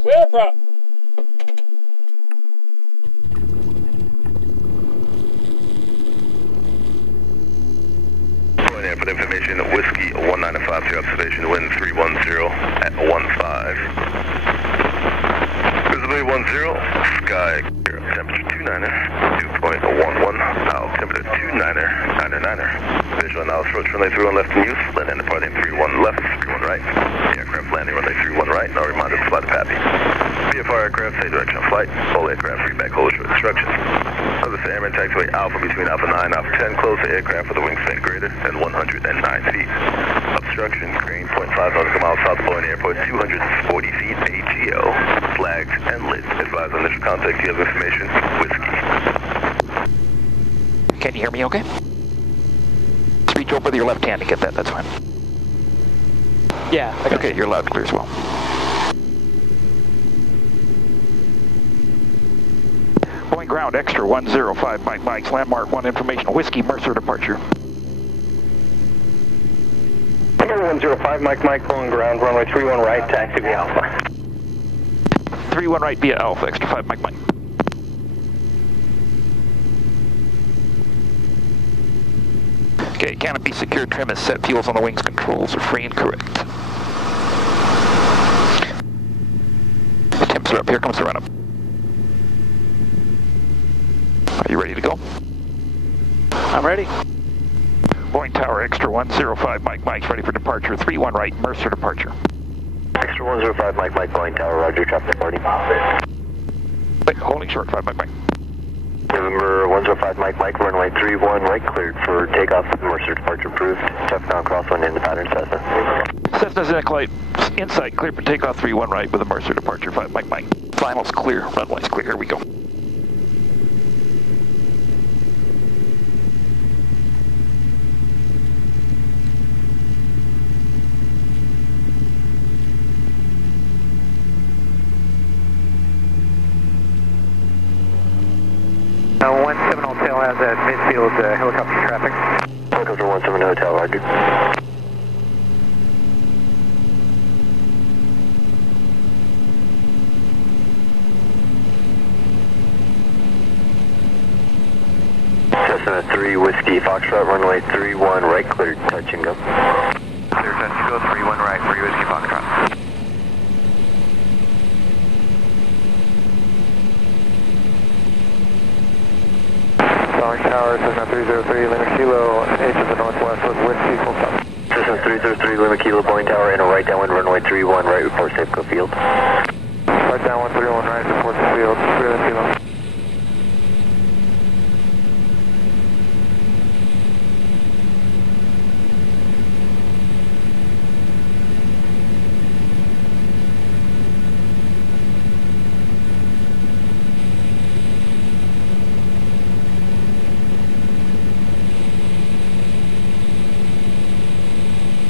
Clear prop. Going in for the information, Whiskey 1950 observation, wind 310 at 15. Visibility 10, sky clear, temperature 29er, dew point 11, now temperature 29er, 99er. Visual now approach runway 31 left in use, landing departing 31 left, 31 right. Aircraft landing runway 31 right, now reminder to fly the PAPI. VFR aircraft, same direction of flight, all aircraft read-back hold short instructions. Other airman taxiway Alpha between Alpha 9 and Alpha 10, close to aircraft with a wingspan greater than 109 feet. Obstruction, crane 0.5 nautical miles south of Boeing Airport, 240 feet, AGL, flagged and lit. Advise on initial contact, you have information, Whiskey. Can you hear me okay? Just reach over with your left hand to get that, that's fine. Yeah. Okay, you're loud and clear as well. Boeing ground, extra 105 Mike Mike's landmark 1 information, Whiskey Mercer departure. Number 105 Mike Mike, Boeing ground, runway 31 right, taxi via Alpha. 31 right via Alpha, extra 5 Mike Mike. Okay, canopy secure, trim is set, fuels on the wings, controls are free and correct. Temps are up, here comes the run-up. Are you ready to go? I'm ready. Boeing Tower, extra 105 Mike Mike's ready for departure, 31 right, Mercer departure. Extra 105 Mike Mike, Boeing Tower, roger, traffic departing. Wait, holding short, 5 Mike Mike. November 105 Mike Mike, runway 31 right, cleared for takeoff, Mercer departure approved. Traffic on crosswind in the pattern Cessna. Cessna's inside, clear for takeoff, 31 right with a Mercer departure, 5 Mike Mike. Finals clear, runway's clear, here we go. Now 17 Hotel has that midfield helicopter traffic. Helicopter 17 Hotel, roger. Cessna 3 Whiskey Foxtrot, runway 31 right, cleared, touch and go. Clear, touch and go, 31 right, 3 Whiskey Foxtrot. Boeing Tower, Cessna 303, Lima Kilo, 8 to the northwest with Whiskey, full stop. Cessna 303, Lima Kilo, Boeing Tower, in a right downwind, runway 31 right, report Safeco Field. Right downwind, 31 right, report the field, 3 Kilo.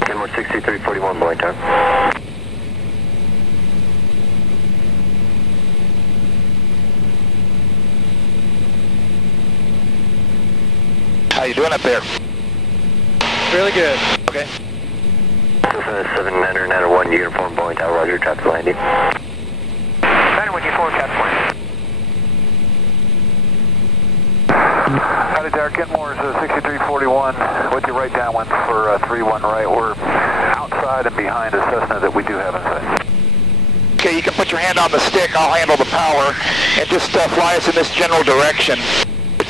Kenmore 6341, Boeing Tower. How you doing up there? Really good. Okay. Cessna 7991, uniform Boeing Tower, roger, traffic landing. 91 uniform, traffic landing. Howdy there, Kenmore's 6341 with your right downwind for 31 right. We're outside and behind a Cessna that we do have inside. Okay, you can put your hand on the stick, I'll handle the power, and just fly us in this general direction.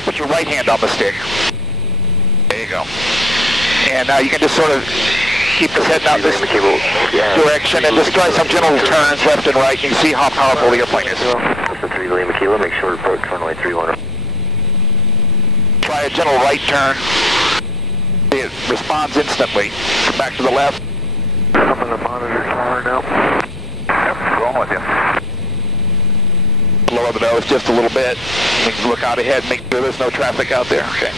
Put your right hand on the stick. There you go. And now you can just sort of keep us heading out this direction and just try some gentle turns left and right. You can see how powerful the airplane is. Cessna 3 Lima Kilo, make sure to approach runway 31. Try a gentle right turn. It responds instantly. Come back to the left. I'm on the monitor tower now. Yep, going with you. Lower the nose just a little bit. We can look out ahead and make sure there's no traffic out there. Okay.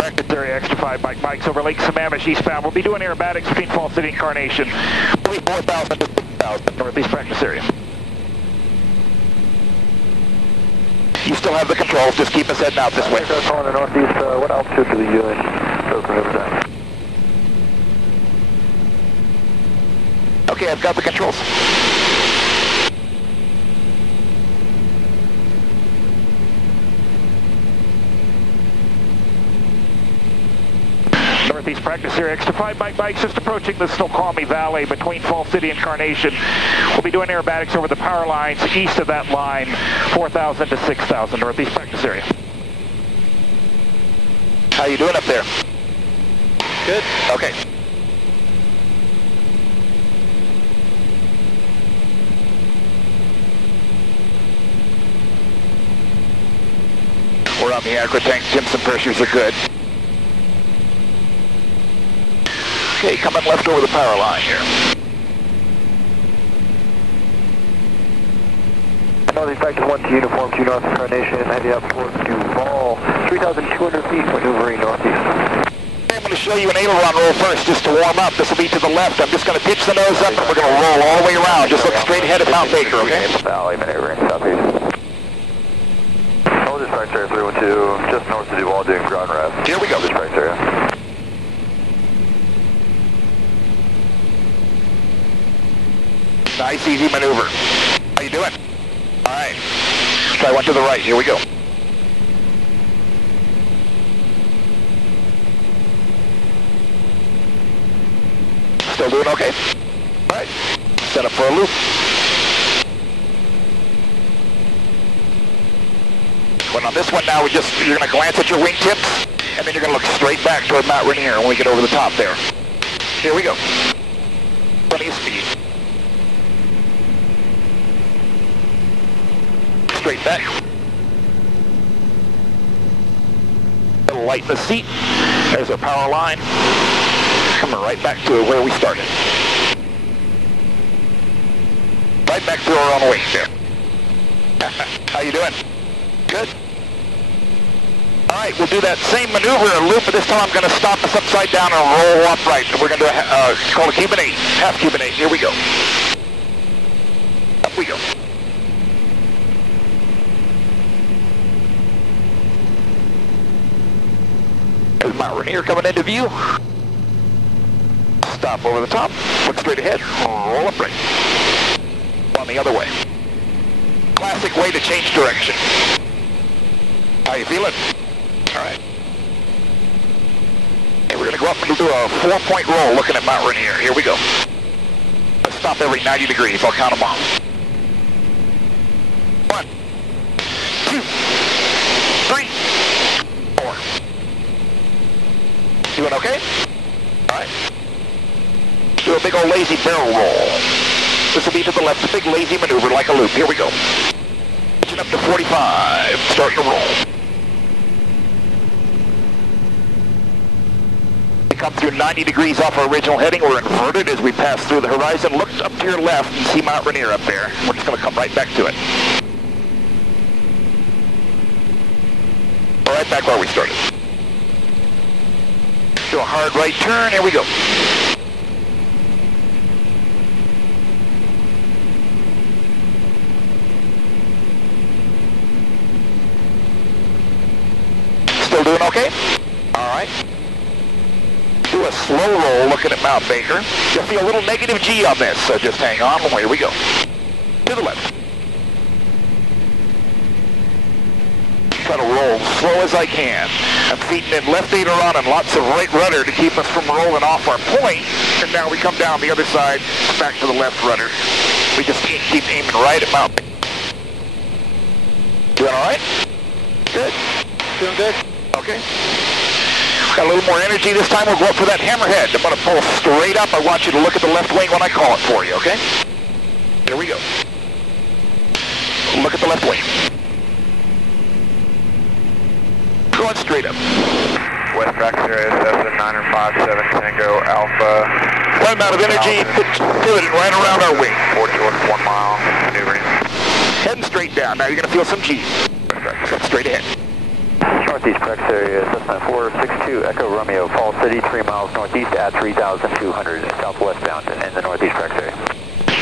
Secretary extra 5 Mike Mike's over Lake Sammamish eastbound. We'll be doing aerobatics between Fall City and Carnation. We'll be 4,000 to 6,000 northeast practice area. You still have the controls, just keep us heading out this way. On the northeast, what altitude do the Oakland River down? Okay, I've got the controls. Northeast practice area, extra 5 bikes just approaching the Snoqualmie Valley between Fall City and Carnation. We'll be doing aerobatics over the power lines east of that line, 4,000 to 6,000, Northeast practice area. How you doing up there? Good. Okay. We're on the aqua tank. Temps and pressures are good. Okay, coming left over the power line here. Northeast practice 1 to uniform 2 north of Carnation, heading up towards Duval, 3,200 feet, maneuvering northeast. I'm going to show you an aileron roll first, just to warm up. This will be to the left. I'm just going to pitch the nose up, and we're going to roll all the way around. Just look straight ahead at Mount Baker, okay? Valley, maneuvering southeast. Northeast practice area 312, just north of Duval, doing ground rest. Here we go. Northeast practice area. Nice, easy maneuver. How you doing? All right. Let's try one to the right. Here we go. Still doing okay? All right. Set up for a loop. But on this one now, you're going to glance at your wingtips, and then you're going to look straight back toward Mount Rainier when we get over the top there. Here we go. Plenty of speed. Straight back. A little light in the seat. There's our power line. Coming right back to where we started. Right back to our own wing there. How you doing? Good. All right, we'll do that same maneuver, a loop, but this time I'm going to stop us upside down and roll upright. We're going to do call a Cuban 8, half Cuban 8. Here we go. Up we go. There's Mount Rainier coming into view. Stop over the top, look straight ahead, roll upright. On the other way. Classic way to change direction. How you feeling? All right. Okay, we're going to go up and do a 4-point roll looking at Mount Rainier. Here we go. Let's stop every 90 degrees. I'll count them off. 1, 2, 3, 4. Doing okay? All right. Do a big old lazy barrel roll. This will be to the left, a big lazy maneuver like a loop. Here we go. Pitching up to 45, starting to roll. We come through 90 degrees off our original heading. We're inverted as we pass through the horizon. Look up to your left and see Mount Rainier up there. We're just going to come right back to it. Right back where we started. Do a hard right turn. Here we go. Still doing okay? All right. Do a slow roll looking at Mount Baker. You'll feel a little negative G on this, so just hang on. Here we go. To the left. Try to roll slow as I can. I'm feeding in left aileron and lots of right rudder to keep us from rolling off our point. And now we come down the other side, back to the left rudder. We just keep aiming right at Mount Baker. Doing all right? Good. Doing good. Okay. Got a little more energy this time. We'll go up for that hammerhead. I'm going to pull straight up. I want you to look at the left wing when I call it for you, okay? Here we go. Look at the left wing. Going straight up. West practice area, Cessna 957 Tango Alpha. Right amount of energy, pivoting right around our wing. 1 mile, maneuvering. Heading straight down. Now you're going to feel some G. Straight ahead. Northeast practice area, Cessna 462 Echo Romeo, Fall City, 3 miles northeast at 3,200 southwestbound in the northeast practice area.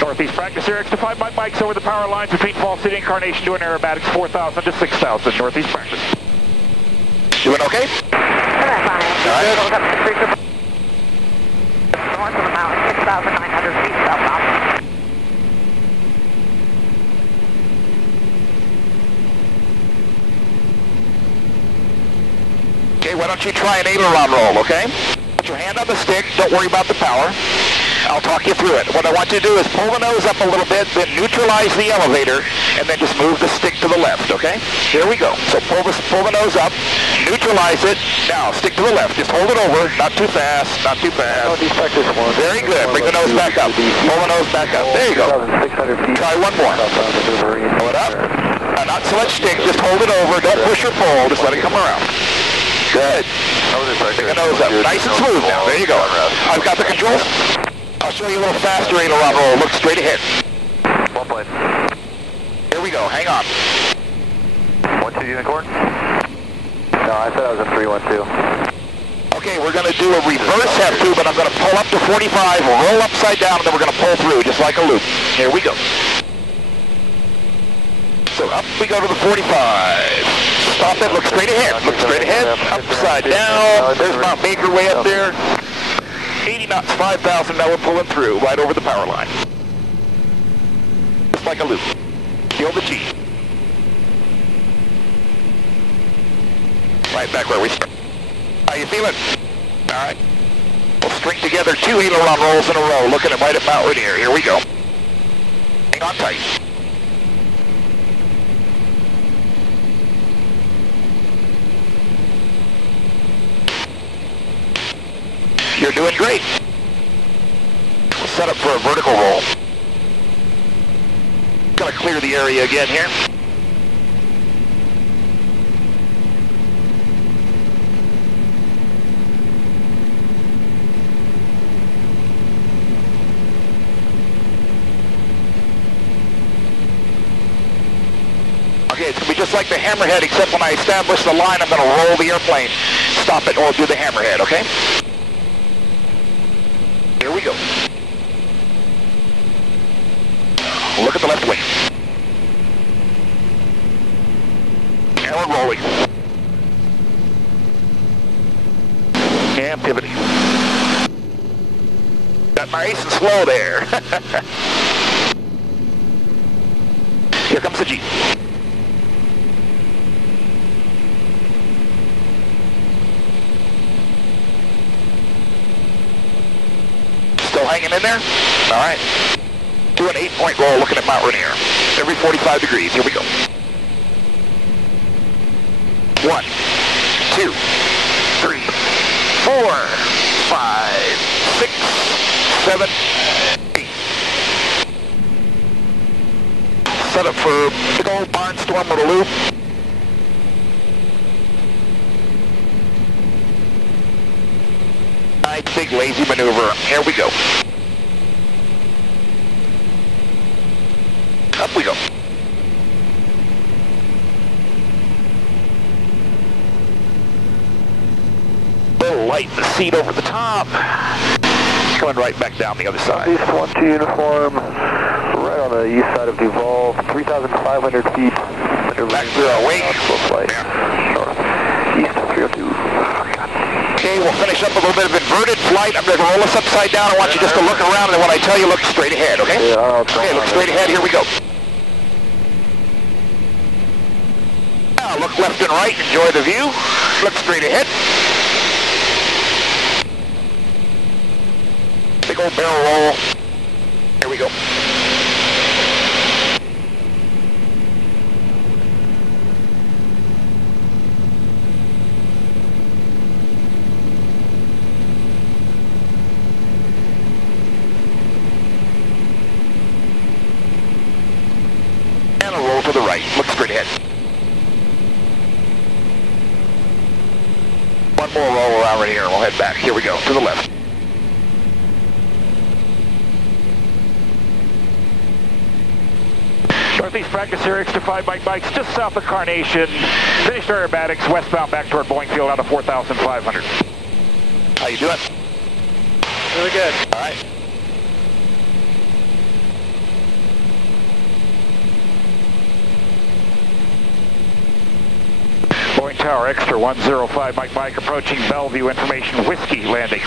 Northeast practice area, extra 5 bikes over the power lines between Fall City and Carnation doing aerobatics 4,000 to 6,000, northeast practice. Doing okay? All right. North of the mountain, 6,900 feet southbound. Okay, why don't you try an aileron roll, okay? Put your hand on the stick, don't worry about the power. I'll talk you through it. What I want you to do is pull the nose up a little bit, then neutralize the elevator, and then just move the stick to the left, okay? Here we go. So pull the nose up, neutralize it. Now, stick to the left. Just hold it over. Not too fast, not too fast. Very good. Bring the nose back up. Pull the nose back up. There you go. Try one more. Pull it up. Not so much stick. Just hold it over. Don't push or pull. Just let it come around. Good. Bring the nose up. Nice and smooth now. There you go. I've got the controls. I'll show you a little faster aileron roll. Look straight ahead. One plane. Here we go. Hang on. 1-2 unicorn? No, I said I was in 312. Okay, we're going to do a reverse F2, but I'm going to pull up to 45, roll upside down, and then we're going to pull through, just like a loop. Here we go. So up we go to the 45. Stop it. Look straight ahead. Look straight ahead. Upside down. There's Mount Baker way up there. 80 knots, 5,000, now we're pulling through, right over the power line. Just like a loop. Feel the G. Right back where we started. How you feeling? All right. We'll string together 2 aileron rolls in a row, looking at right at Mount Rainier. Here we go. Hang on tight. You're doing great. We'll set up for a vertical roll. Gonna clear the area again here. Okay, it's gonna be just like the hammerhead, except when I establish the line, I'm gonna roll the airplane. Stop it or do the hammerhead, okay? Here we go. Look at the left wing. And we're rolling. And pivoting. Got nice and slow there. Here comes the G. Still hanging in there? All right. Do an 8-point roll looking at Mount Rainier. Every 45 degrees. Here we go. 1, 2, 3, 4, 5, 6, 7, 8. Set up for big old barnstorm with a loop. Nice big lazy maneuver. Here we go. Up we go. Little light the seat over the top. Coming right back down the other side. East 1-2 uniform, right on the east side of Duval, 3,500 feet. Back to our wing. Yeah. East 302. Okay, we'll finish up a little bit of inverted flight. I'm going to roll us upside down. I want you just to look around, and when I tell you, look straight ahead, okay? Yeah, okay, look straight ahead. Here we go. Now, look left and right. Enjoy the view. Look straight ahead. Big old barrel roll. Here we go. And a roll to the right. Look straight ahead. One more roll around right here and we'll head back. Here we go. To the left. Northeast practice here, extra 5 bikes just south of Carnation. Finished aerobatics, westbound back toward Boeing Field out of 4,500. How you doing? Really good. All right. Boeing Tower, extra 105 Mike approaching Bellevue, information whiskey landing.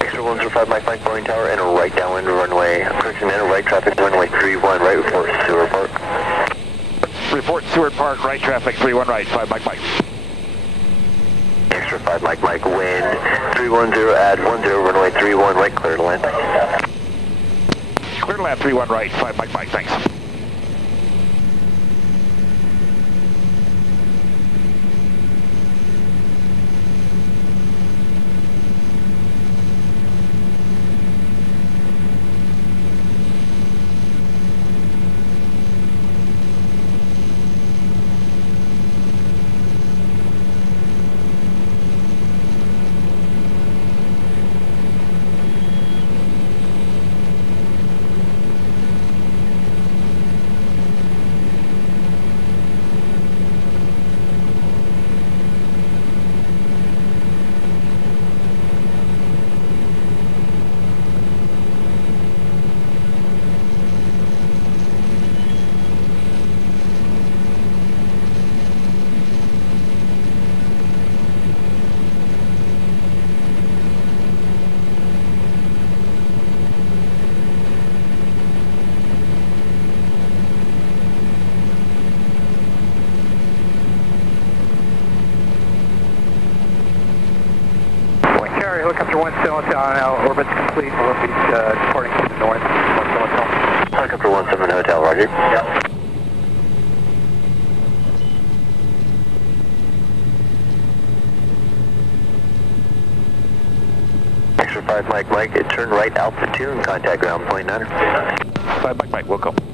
Extra 105 Mike Boeing Tower and a right downwind runway. Approaching and right traffic runway 31 right report Seward Park. Report Seward Park, right traffic 31 right, 5 Mike. Extra 5 Mike, wind 310, add 10, runway 31 right, clear to land. Clear to land 31 right, 5 Mike, thanks. Helicopter 1 still hotel now, orbit's complete, we'll be departing to the north. Helicopter 17 hotel, roger. Yep. Extra 5 Mike, turn right altitude, contact ground point 9. 5 Mike, welcome.